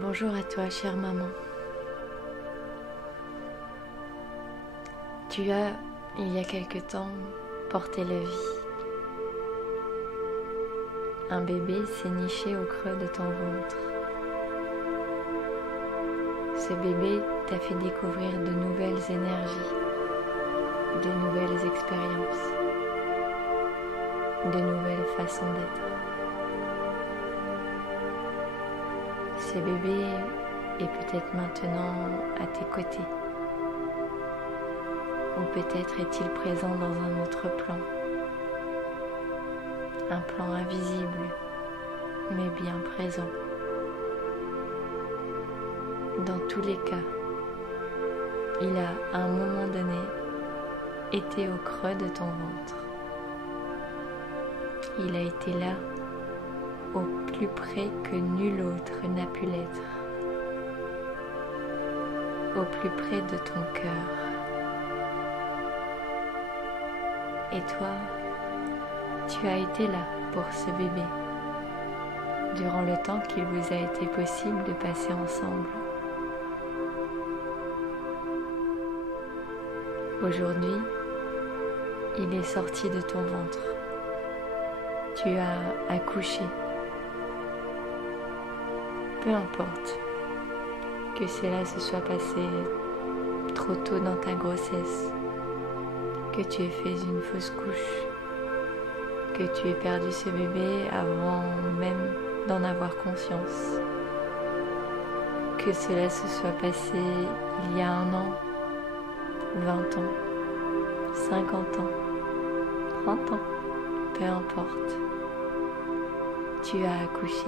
Bonjour à toi, chère maman. Tu as, il y a quelque temps, porté la vie. Un bébé s'est niché au creux de ton ventre. Ce bébé t'a fait découvrir de nouvelles énergies, de nouvelles expériences, de nouvelles façons d'être. Ce bébé est peut-être maintenant à tes côtés. Ou peut-être est-il présent dans un autre plan. Un plan invisible, mais bien présent. Dans tous les cas, il a à un moment donné été au creux de ton ventre. Il a été là, au plus près que nul autre n'a pu l'être, au plus près de ton cœur. Et toi, tu as été là pour ce bébé, durant le temps qu'il vous a été possible de passer ensemble. Aujourd'hui, il est sorti de ton ventre. Tu as accouché. Peu importe que cela se soit passé trop tôt dans ta grossesse, que tu aies fait une fausse couche, que tu aies perdu ce bébé avant même d'en avoir conscience, que cela se soit passé il y a 1 an, 20 ans, 50 ans, 30 ans, peu importe, tu as accouché.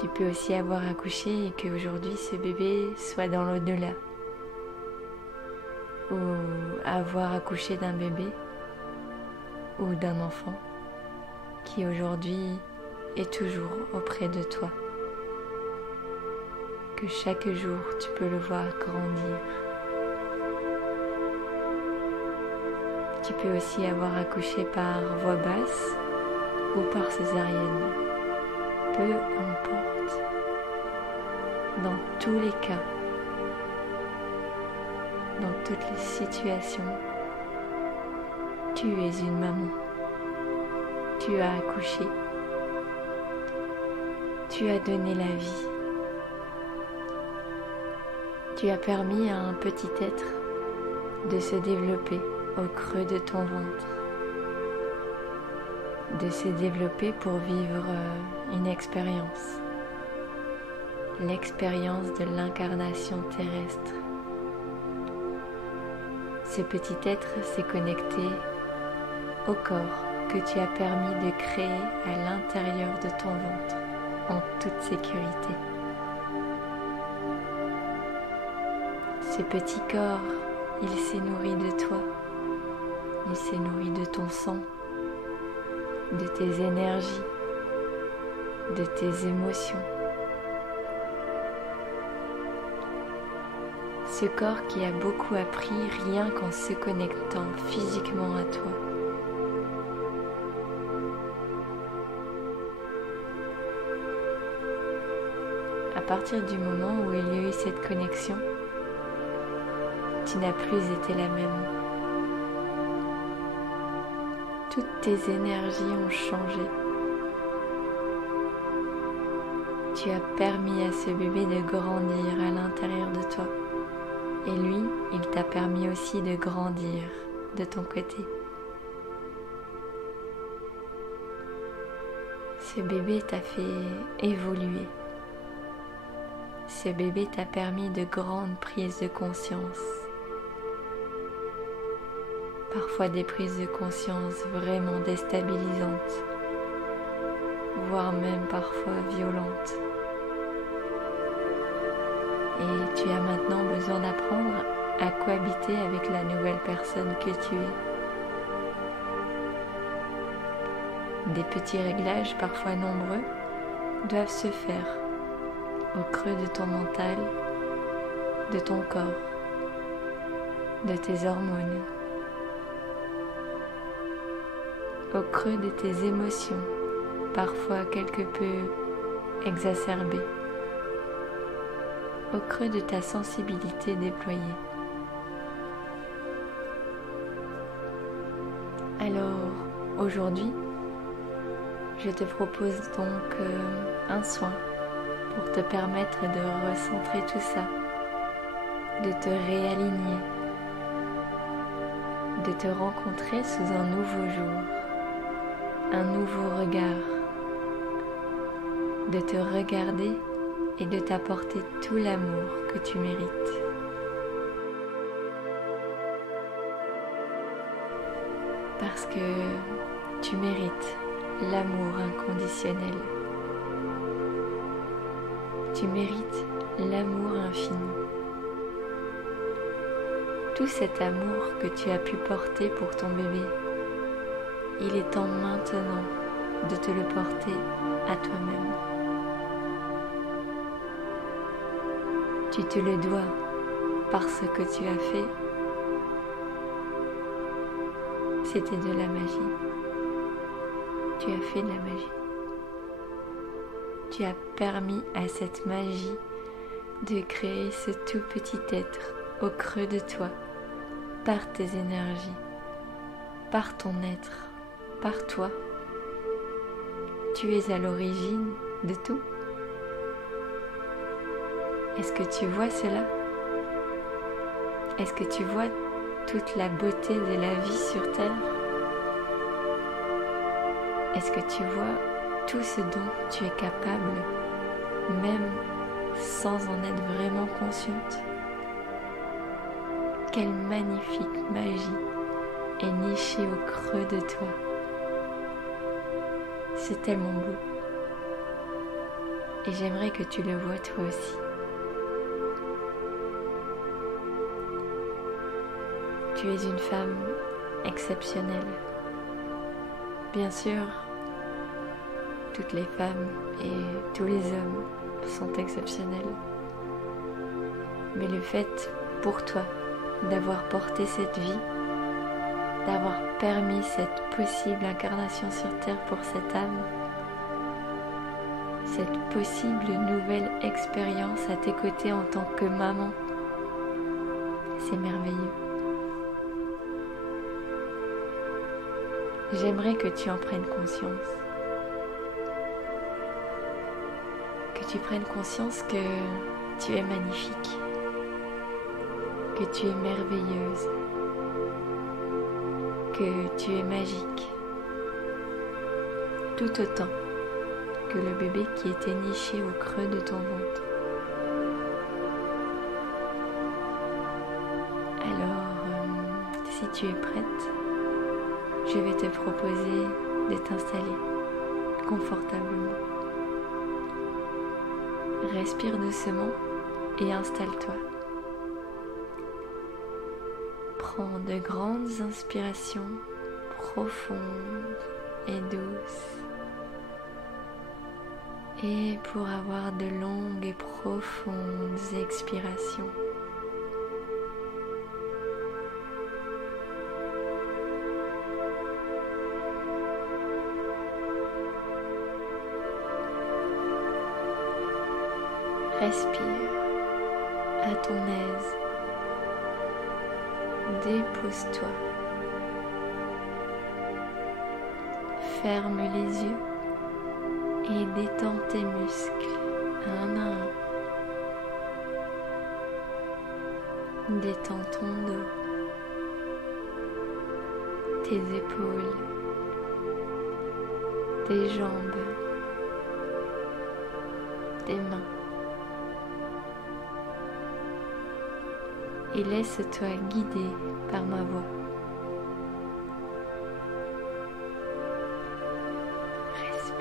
Tu peux aussi avoir accouché et qu'aujourd'hui ce bébé soit dans l'au-delà. Ou avoir accouché d'un bébé ou d'un enfant qui aujourd'hui est toujours auprès de toi. Que chaque jour tu peux le voir grandir. Tu peux aussi avoir accouché par voie basse ou par césarienne. Peu importe. Dans tous les cas, dans toutes les situations, tu es une maman. Tu as accouché. Tu as donné la vie. Tu as permis à un petit être de se développer au creux de ton ventre, de se développer pour vivre une expérience, l'expérience de l'incarnation terrestre. Ce petit être s'est connecté au corps que tu as permis de créer à l'intérieur de ton ventre en toute sécurité. Ce petit corps, il s'est nourri de toi, il s'est nourri de ton sang, de tes énergies, de tes émotions. Ce corps qui a beaucoup appris rien qu'en se connectant physiquement à toi. À partir du moment où il y a eu cette connexion, tu n'as plus été la même. Toutes tes énergies ont changé. Tu as permis à ce bébé de grandir à l'intérieur de toi. Et lui, il t'a permis aussi de grandir de ton côté. Ce bébé t'a fait évoluer. Ce bébé t'a permis de grandes prises de conscience. Parfois des prises de conscience vraiment déstabilisantes, voire même parfois violentes. Et tu as maintenant besoin d'apprendre à cohabiter avec la nouvelle personne que tu es. Des petits réglages, parfois nombreux, doivent se faire au creux de ton mental, de ton corps, de tes hormones, au creux de tes émotions, parfois quelque peu exacerbée, au creux de ta sensibilité déployée. Alors, aujourd'hui, je te propose donc un soin pour te permettre de recentrer tout ça, de te réaligner, de te rencontrer sous un nouveau jour, un nouveau regard, de te regarder et de t'apporter tout l'amour que tu mérites. Parce que tu mérites l'amour inconditionnel. Tu mérites l'amour infini. Tout cet amour que tu as pu porter pour ton bébé, il est temps maintenant de te le porter à toi-même. Tu te le dois par ce que tu as fait. C'était de la magie. Tu as fait de la magie. Tu as permis à cette magie de créer ce tout petit être au creux de toi, par tes énergies, par ton être, par toi. Tu es à l'origine de tout. Est-ce que tu vois cela? Est-ce que tu vois toute la beauté de la vie sur Terre? Est-ce que tu vois tout ce dont tu es capable, même sans en être vraiment consciente? Quelle magnifique magie est nichée au creux de toi. C'est tellement beau. Et j'aimerais que tu le vois toi aussi. Tu es une femme exceptionnelle. Bien sûr, toutes les femmes et tous les hommes sont exceptionnels. Mais le fait pour toi d'avoir porté cette vie, d'avoir permis cette possible incarnation sur Terre pour cette âme, cette possible nouvelle expérience à tes côtés en tant que maman, c'est merveilleux. J'aimerais que tu en prennes conscience. Que tu prennes conscience que tu es magnifique, que tu es merveilleuse, que tu es magique, tout autant que le bébé qui était niché au creux de ton ventre. Alors, si tu es prête, je vais te proposer de t'installer confortablement. Respire doucement et installe-toi. Prends de grandes inspirations profondes et douces. Et pour avoir de longues et profondes expirations. Respire à ton aise, dépose-toi, ferme les yeux et détends tes muscles un à un. Détends ton dos, tes épaules, tes jambes, tes mains. Et laisse-toi guider par ma voix. Respire.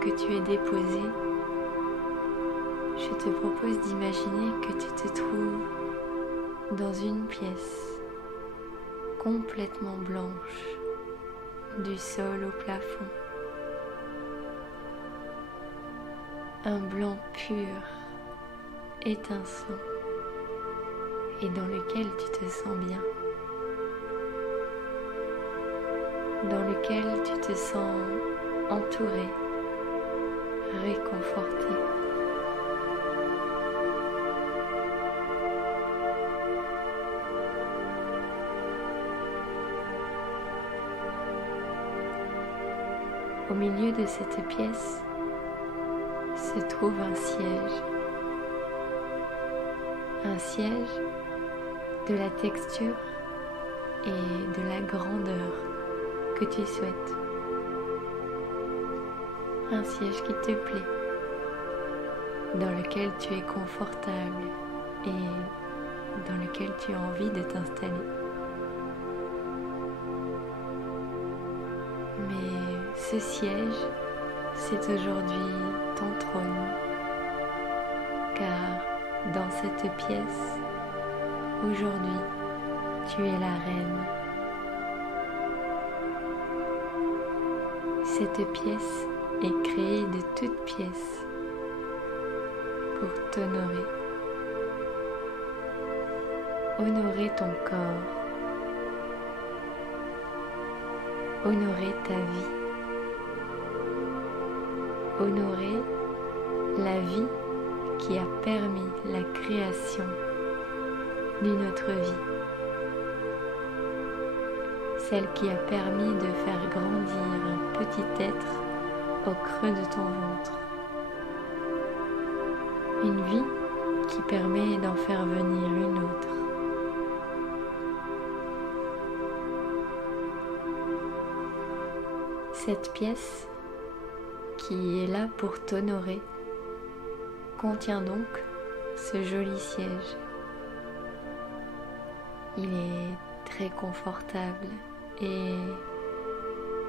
que tu es déposé, je te propose d'imaginer que tu te trouves dans une pièce complètement blanche, du sol au plafond. Un blanc pur, étincelant, et dans lequel tu te sens bien, dans lequel tu te sens entouré, réconforté. Au milieu de cette pièce se trouve un siège de la texture et de la grandeur que tu souhaites. Un siège qui te plaît, dans lequel tu es confortable et dans lequel tu as envie de t'installer. Mais ce siège, c'est aujourd'hui ton trône, car dans cette pièce, aujourd'hui, tu es la reine. Cette pièce est créée de toutes pièces pour t'honorer. Honorer ton corps, honorer ta vie, honorer la vie qui a permis la création d'une autre vie, celle qui a permis de faire grandir un petit être au creux de ton ventre, une vie qui permet d'en faire venir une autre. Cette pièce qui est là pour t'honorer contient donc ce joli siège. Il est très confortable et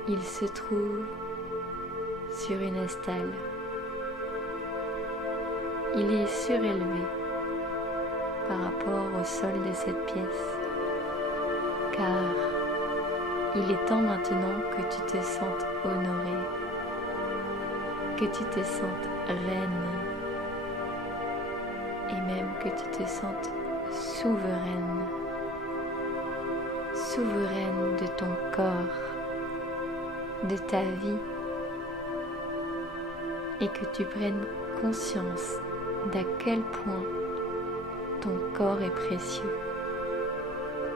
il se trouve sur une estale. Il est surélevé par rapport au sol de cette pièce, car il est temps maintenant que tu te sentes honorée, que tu te sentes reine et même que tu te sentes souveraine, souveraine de ton corps, de ta vie, et que tu prennes conscience d'à quel point ton corps est précieux,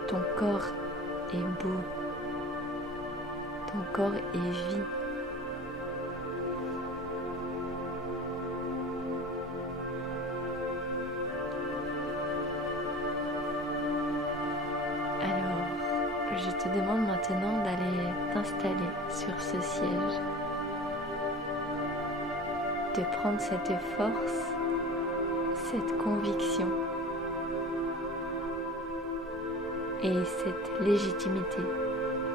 ton corps est beau, ton corps est vie. Alors, je te demande maintenant d'aller t'installer sur ce siège, de prendre cette force, cette conviction et cette légitimité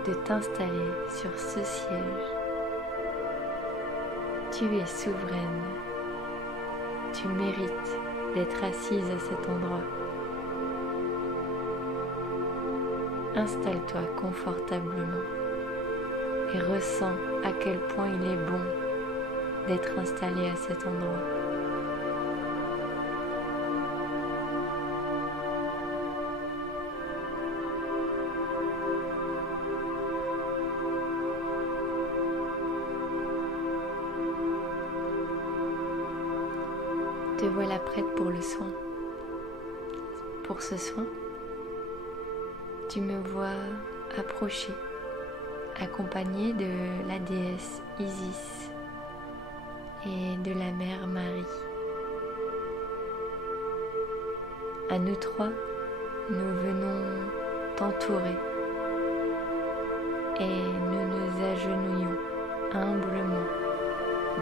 de t'installer sur ce siège. Tu es souveraine, tu mérites d'être assise à cet endroit. Installe-toi confortablement et ressens à quel point il est bon d'être installé à cet endroit. Te voilà prête pour le soin. Pour ce soin, tu me vois approcher, accompagnée de la déesse Isis et de la mère Marie. À nous trois, nous venons t'entourer et nous nous agenouillons humblement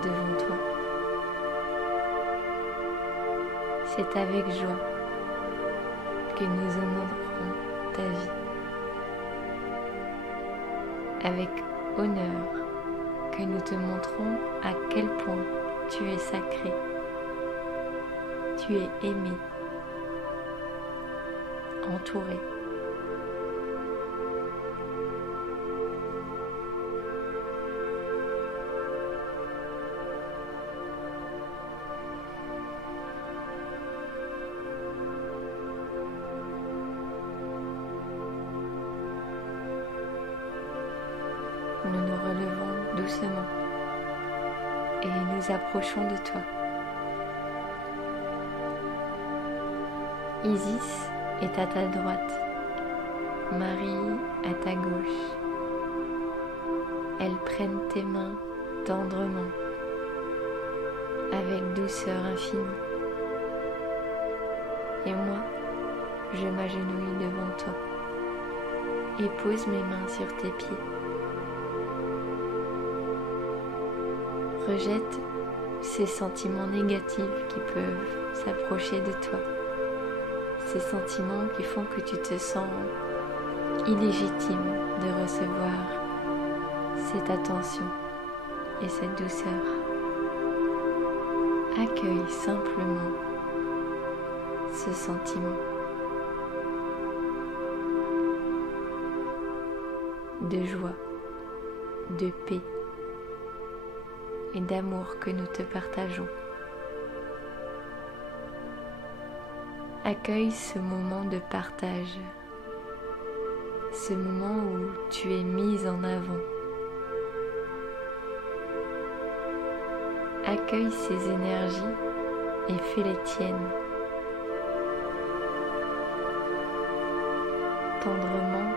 devant toi. C'est avec joie que nous honorerons ta vie, avec honneur que nous te montrons à quel point tu es sacré, tu es aimé, entouré. Nous nous relevons doucement et nous approchons de toi. Isis est à ta droite, Marie à ta gauche. Elles prennent tes mains tendrement, avec douceur infinie. Et moi, je m'agenouille devant toi et pose mes mains sur tes pieds. Rejette ces sentiments négatifs qui peuvent s'approcher de toi, ces sentiments qui font que tu te sens illégitime de recevoir cette attention et cette douceur. Accueille simplement ce sentiment de joie, de paix et d'amour que nous te partageons. Accueille ce moment de partage, ce moment où tu es mise en avant. Accueille ces énergies et fais-les tiennes. Tendrement,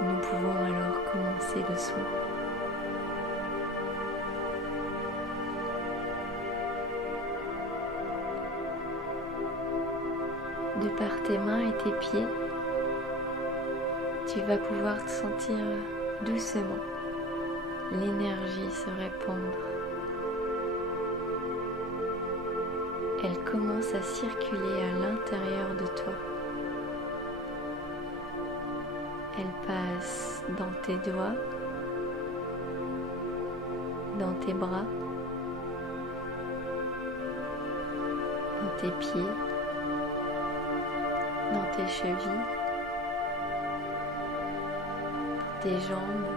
nous pouvons alors commencer le soin. De par tes mains et tes pieds, tu vas pouvoir te sentir doucement l'énergie se répandre. Elle commence à circuler à l'intérieur de toi. Elle passe dans tes doigts, dans tes bras, dans tes pieds, dans tes chevilles, dans tes jambes.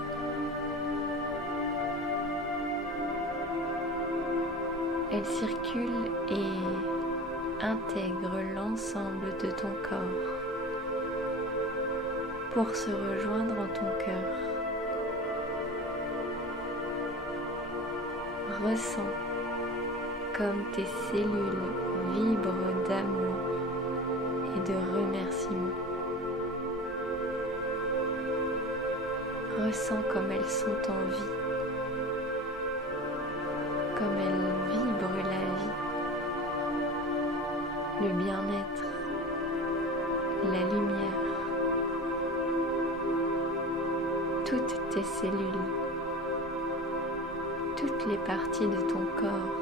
Elle circule et intègre l'ensemble de ton corps pour se rejoindre en ton cœur. Ressens comme tes cellules vibrent d'amour et de remerciement. Ressens comme elles sont en vie, comme elles vibrent la vie, le bien-être, la lumière. Toutes tes cellules, toutes les parties de ton corps,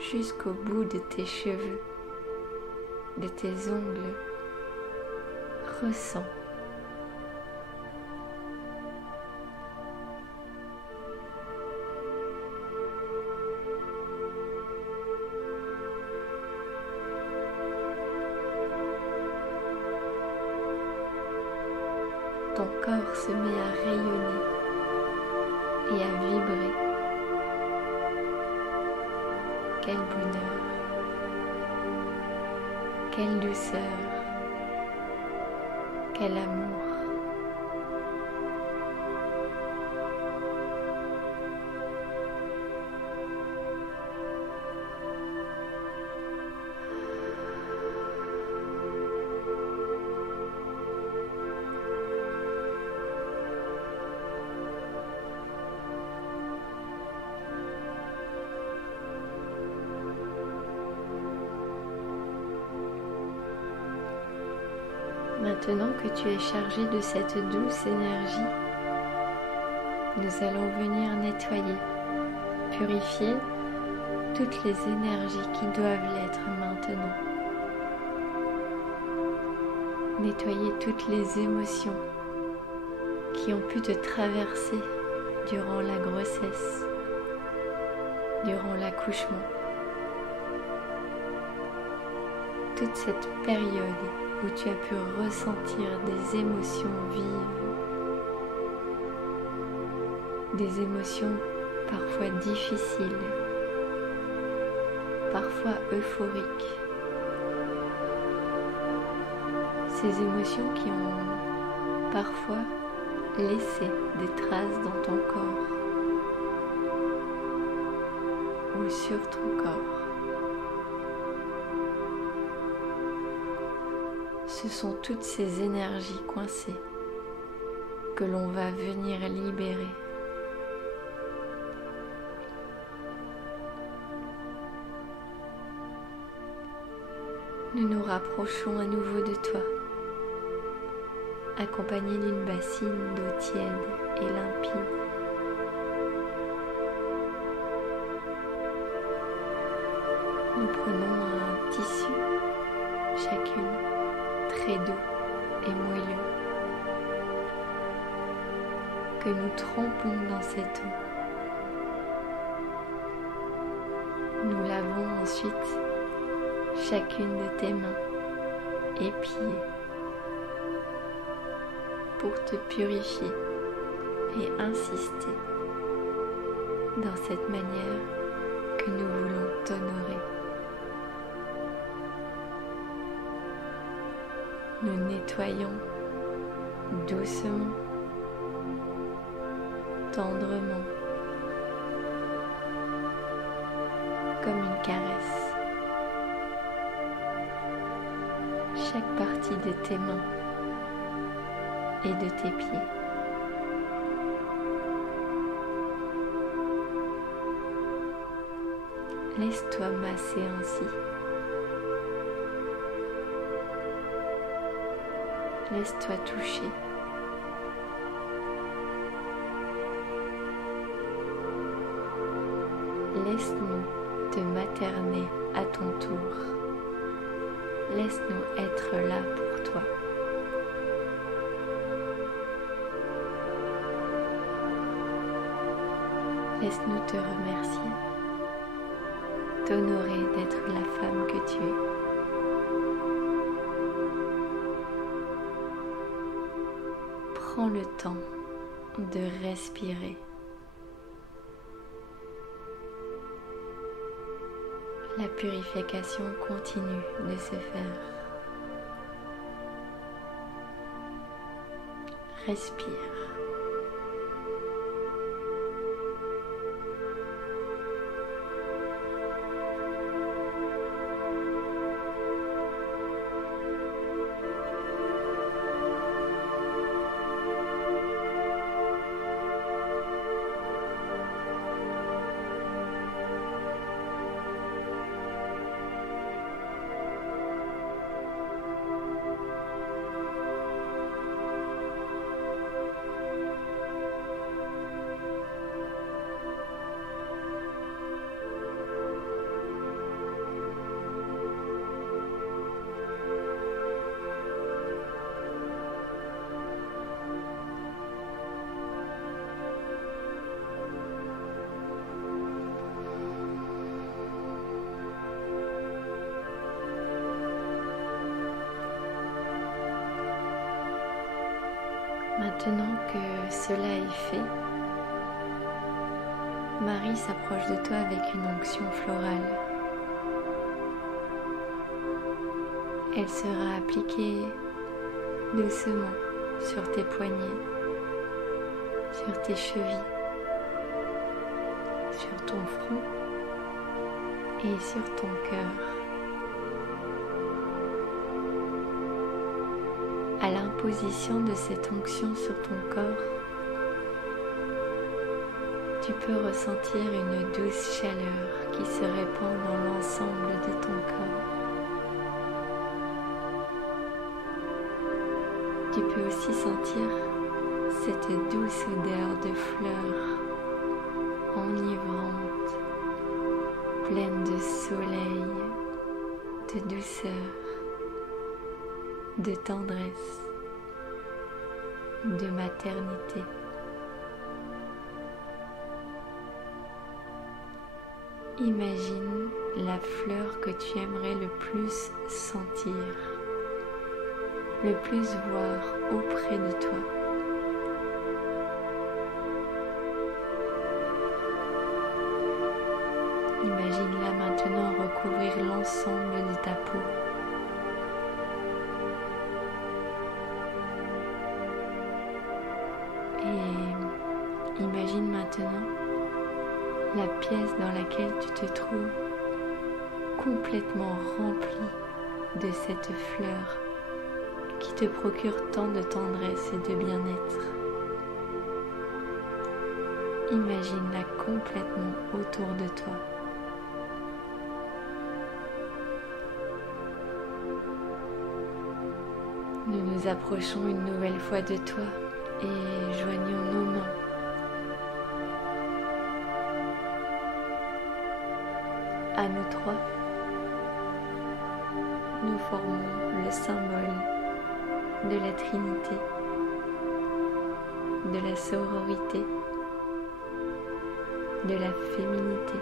jusqu'au bout de tes cheveux, de tes ongles, ressens. Ton corps se met à rayonner et à vibrer. Quel bonheur, quelle douceur, quel amour. Maintenant que tu es chargé de cette douce énergie, nous allons venir nettoyer, purifier toutes les énergies qui doivent l'être maintenant. Nettoyer toutes les émotions qui ont pu te traverser durant la grossesse, durant l'accouchement. Toute cette période où tu as pu ressentir des émotions vives, des émotions parfois difficiles, parfois euphoriques. Ces émotions qui ont parfois laissé des traces dans ton corps ou sur ton corps. Ce sont toutes ces énergies coincées que l'on va venir libérer. Nous nous rapprochons à nouveau de toi, accompagnés d'une bassine d'eau tiède et limpide. Nous prenons un tissu, chacune, très doux et moelleux, que nous trempons dans cette eau. Nous lavons ensuite chacune de tes mains et pieds pour te purifier et insister dans cette manière que nous voulons t'honorer. Nous nettoyons doucement, tendrement, comme une caresse, chaque partie de tes mains et de tes pieds. Laisse-toi masser ainsi. Laisse-toi toucher. Laisse-nous te materner à ton tour. Laisse-nous être là pour toi. Laisse-nous te remercier, t'honorer d'être la femme que tu es. Prends le temps de respirer. La purification continue de se faire. Respire. Maintenant que cela est fait, Marie s'approche de toi avec une onction florale. Elle sera appliquée doucement sur tes poignets, sur tes chevilles, sur ton front et sur ton cœur. À l'imposition de cette onction sur ton corps, tu peux ressentir une douce chaleur qui se répand dans l'ensemble de ton corps. Tu peux aussi sentir cette douce odeur de fleurs enivrante, pleine de soleil, de douceur, de tendresse, de maternité. Imagine la fleur que tu aimerais le plus sentir, le plus voir auprès de toi. Imagine-la maintenant recouvrir l'ensemble de ta peau. Et imagine maintenant la pièce dans laquelle tu te trouves complètement remplie de cette fleur qui te procure tant de tendresse et de bien-être. Imagine-la complètement autour de toi. Nous nous approchons une nouvelle fois de toi et joignons nos mains. À nous trois, nous formons le symbole de la Trinité, de la sororité, de la féminité.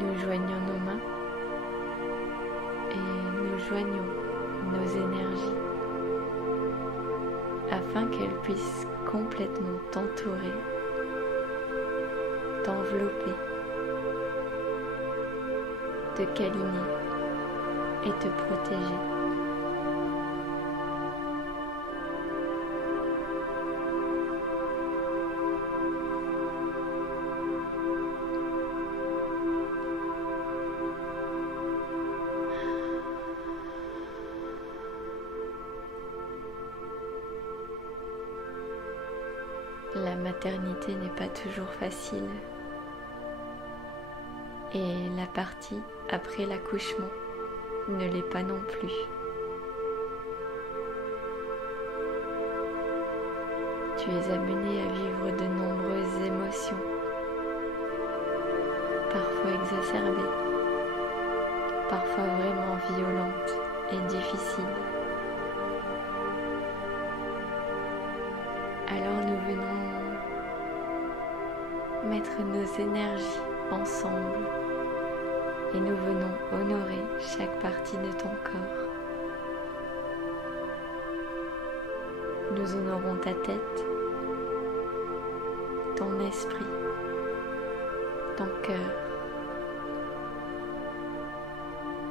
Nous joignons nos mains et nous joignons nos énergies afin qu'elles puissent complètement t'entourer, t'envelopper, te câliner et te protéger. La maternité n'est pas toujours facile et la partie après l'accouchement ne l'est pas non plus. Tu es amené à vivre de nombreuses émotions, parfois exacerbées, parfois vraiment violentes et difficiles. Alors nous venons mettre nos énergies ensemble et nous venons honorer chaque partie de ton corps. Nous honorons ta tête, ton esprit, ton cœur,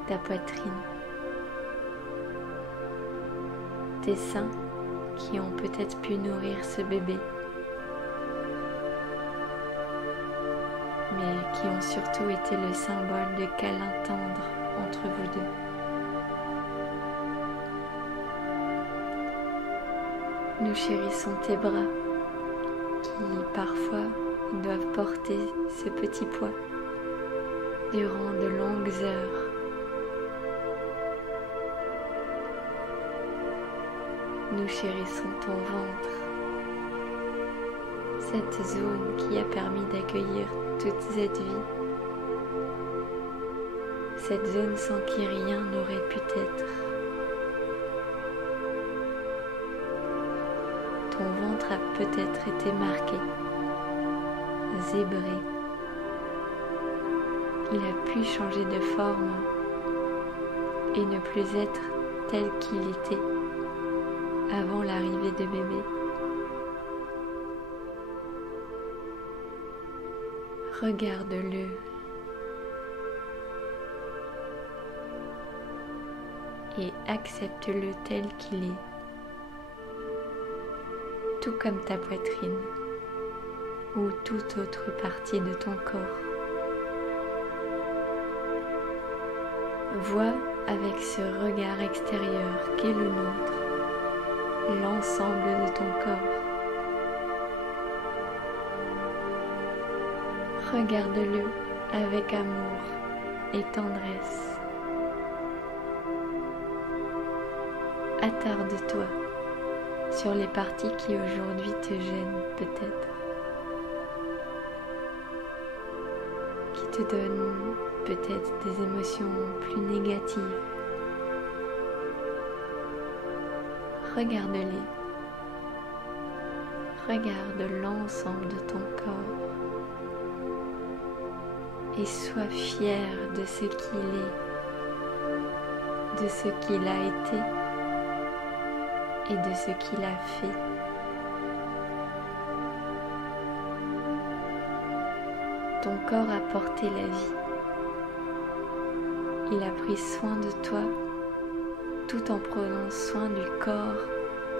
ta poitrine, tes seins qui ont peut-être pu nourrir ce bébé, mais qui ont surtout été le symbole de câlins tendres entre vous deux. Nous chérissons tes bras qui parfois doivent porter ce petit poids durant de longues heures. Nous chérissons ton ventre, cette zone qui a permis d'accueillir toute cette vie, cette zone sans qui rien n'aurait pu être. Ton ventre a peut-être été marqué, zébré. Il a pu changer de forme et ne plus être tel qu'il était avant l'arrivée de bébé. Regarde-le. Et accepte-le tel qu'il est, tout comme ta poitrine ou toute autre partie de ton corps. Vois avec ce regard extérieur qu'est le nôtre l'ensemble de ton corps. Regarde-le avec amour et tendresse. Attarde-toi sur les parties qui aujourd'hui te gênent peut-être, qui te donnent peut-être des émotions plus négatives. Regarde-les. Regarde l'ensemble de ton corps et sois fier de ce qu'il est, de ce qu'il a été et de ce qu'il a fait. Ton corps a porté la vie. Il a pris soin de toi tout en prenant soin du corps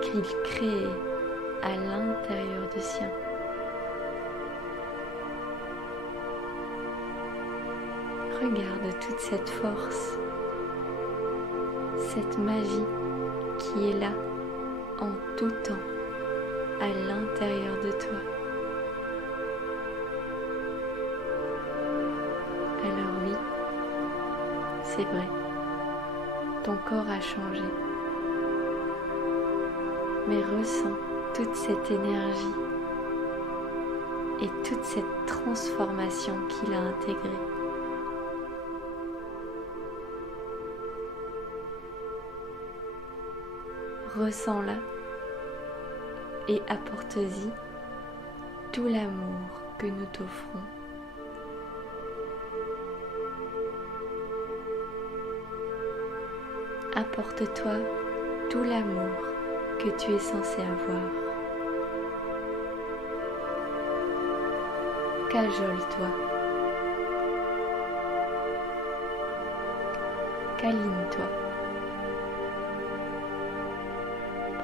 qu'il créait à l'intérieur du sien. Regarde toute cette force, cette magie qui est là en tout temps à l'intérieur de toi. Alors oui, c'est vrai, ton corps a changé, mais ressens toute cette énergie et toute cette transformation qu'il a intégrée. Ressens-la et apporte-y tout l'amour que nous t'offrons. Apporte-toi tout l'amour que tu es censé avoir. Cajole-toi. Câline-toi.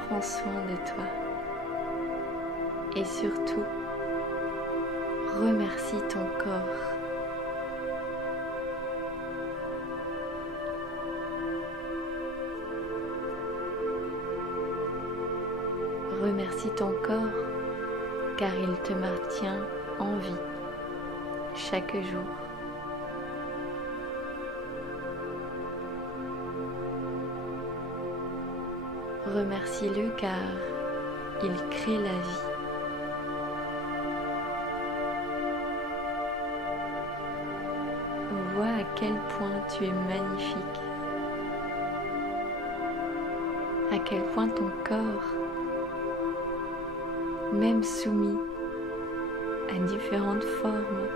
Prends soin de toi. Et surtout, remercie ton corps. Remercie ton corps car il te maintient en vie chaque jour. Remercie-le car il crée la vie. Vois à quel point tu es magnifique, à quel point ton corps, même soumis à différentes formes,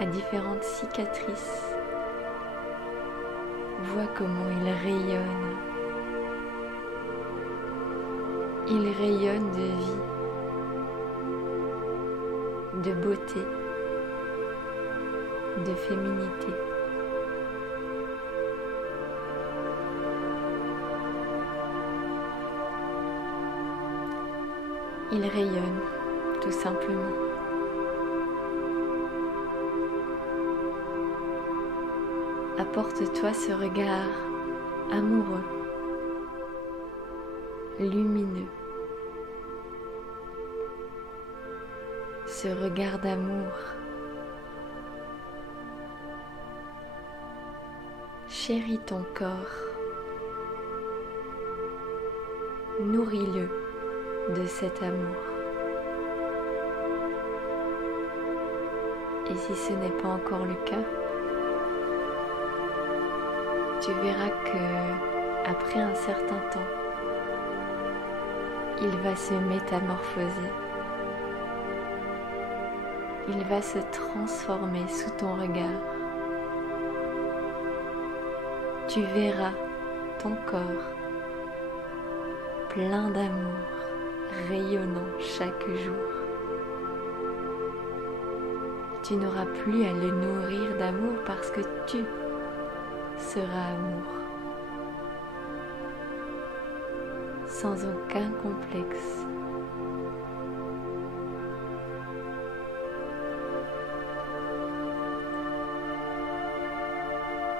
à différentes cicatrices, vois comment il rayonne. Il rayonne de vie, de beauté, de féminité. Il rayonne, tout simplement. Apporte-toi ce regard amoureux, lumineux, ce regard d'amour. Chéris ton corps, nourris-le de cet amour. Et si ce n'est pas encore le cas, tu verras que après un certain temps, il va se métamorphoser. Il va se transformer sous ton regard. Tu verras ton corps plein d'amour, rayonnant chaque jour. Tu n'auras plus à le nourrir d'amour parce que tu seras amour, sans aucun complexe.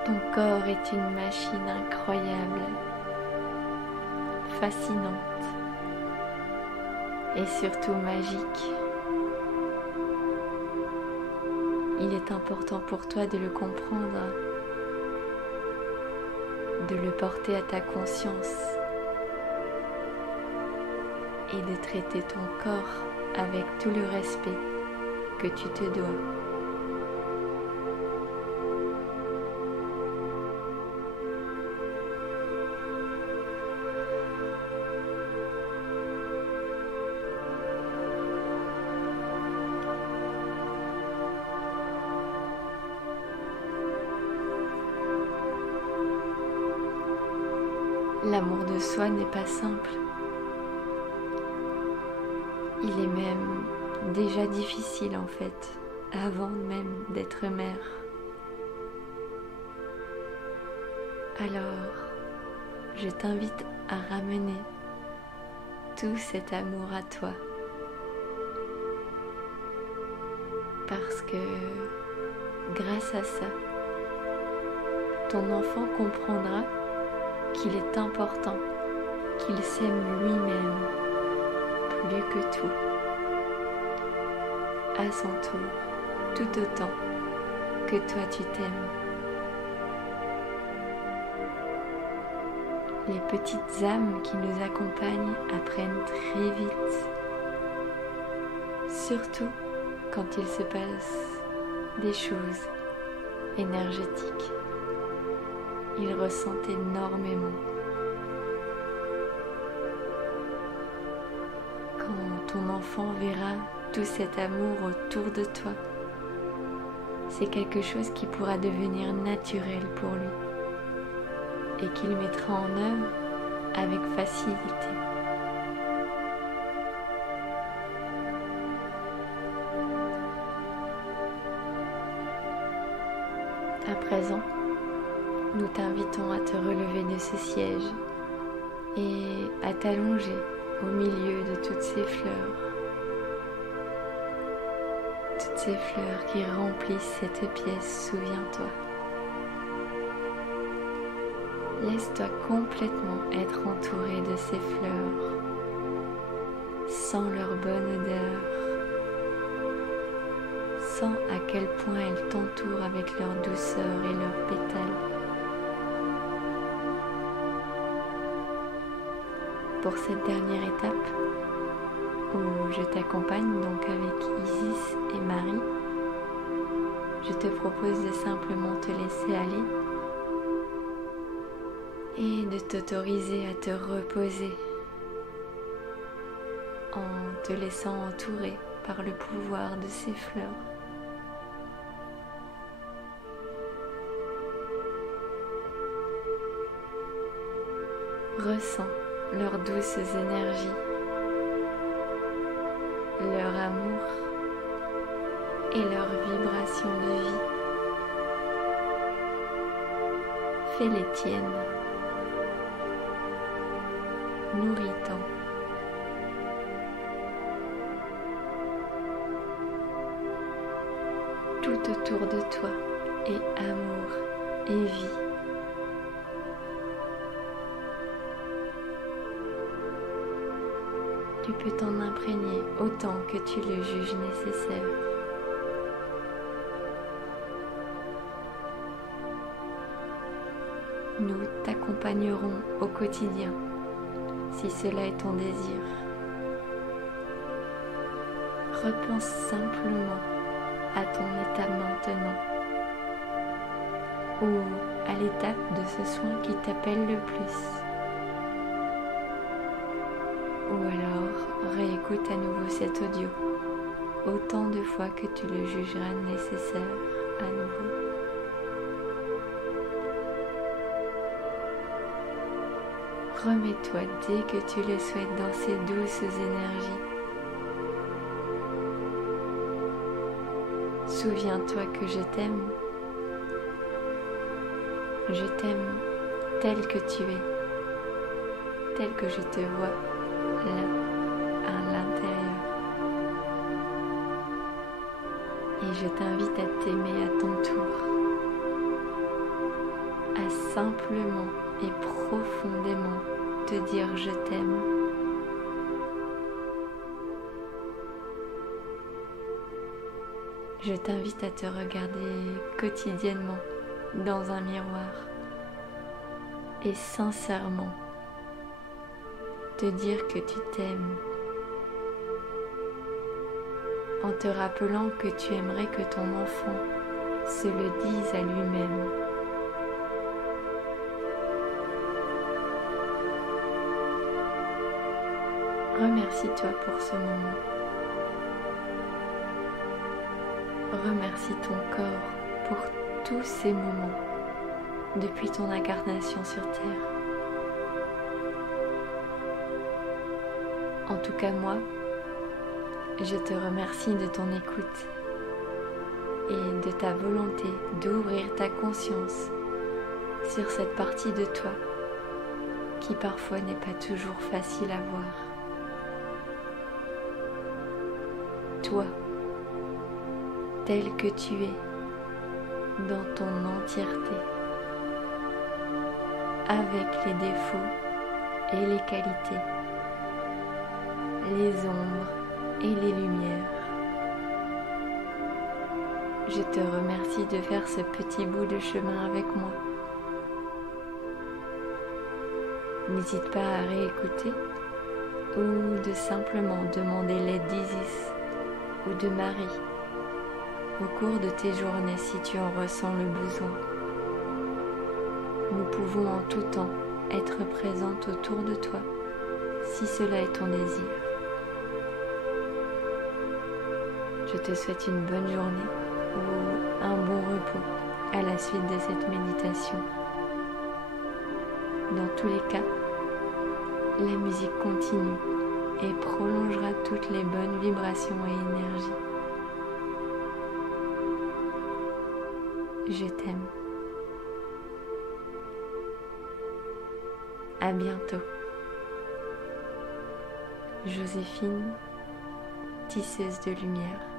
Ton corps est une machine incroyable, fascinante et surtout magique. Il est important pour toi de le comprendre, de le porter à ta conscience et de traiter ton corps avec tout le respect que tu te dois. L'amour de soi n'est pas simple. Il est même déjà difficile en fait, avant même d'être mère. Alors, je t'invite à ramener tout cet amour à toi. Parce que grâce à ça, ton enfant comprendra qu'il est important qu'il s'aime lui-même plus que tout, à son tour, tout autant que toi tu t'aimes. Les petites âmes qui nous accompagnent apprennent très vite, surtout quand il se passe des choses énergétiques. Ils ressentent énormément. Quand ton enfant verra tout cet amour autour de toi, c'est quelque chose qui pourra devenir naturel pour lui et qu'il mettra en œuvre avec facilité. À présent, nous t'invitons à te relever de ce siège et à t'allonger au milieu de toutes ces fleurs. Toutes ces fleurs qui remplissent cette pièce, souviens-toi. Laisse-toi complètement être entouré de ces fleurs, sens leur bonne odeur, sens à quel point elles t'entourent avec leur douceur et leurs pétales. Pour cette dernière étape, où je t'accompagne donc avec Isis et Marie, je te propose de simplement te laisser aller et de t'autoriser à te reposer en te laissant entourer par le pouvoir de ces fleurs. Ressens leurs douces énergies, leur amour et leur vibration de vie. Fais les tiennes, nourris-t'en. Tout autour de toi est amour et vie. Tu peux t'en imprégner autant que tu le juges nécessaire. Nous t'accompagnerons au quotidien, si cela est ton désir. Repense simplement à ton état maintenant, ou à l'étape de ce soin qui t'appelle le plus. Ou alors réécoute à nouveau cet audio, autant de fois que tu le jugeras nécessaire à nouveau. Remets-toi dès que tu le souhaites dans ces douces énergies. Souviens-toi que je t'aime. Je t'aime tel que tu es, tel que je te vois là, à l'intérieur. Et je t'invite à t'aimer à ton tour, à simplement et profondément te dire je t'aime. Je t'invite à te regarder quotidiennement dans un miroir et sincèrement te dire que tu t'aimes, en te rappelant que tu aimerais que ton enfant se le dise à lui-même. Remercie-toi pour ce moment. Remercie ton corps pour tous ces moments depuis ton incarnation sur Terre. En tout cas moi, je te remercie de ton écoute et de ta volonté d'ouvrir ta conscience sur cette partie de toi qui parfois n'est pas toujours facile à voir. Toi, tel que tu es, dans ton entièreté, avec les défauts et les qualités, les ombres et les lumières. Je te remercie de faire ce petit bout de chemin avec moi. N'hésite pas à réécouter ou de simplement demander l'aide d'Isis ou de Marie au cours de tes journées si tu en ressens le besoin. Nous pouvons en tout temps être présentes autour de toi si cela est ton désir. Je te souhaite une bonne journée ou un bon repos à la suite de cette méditation. Dans tous les cas, la musique continue et prolongera toutes les bonnes vibrations et énergies. Je t'aime. À bientôt. Joséphine, tisseuse de lumière.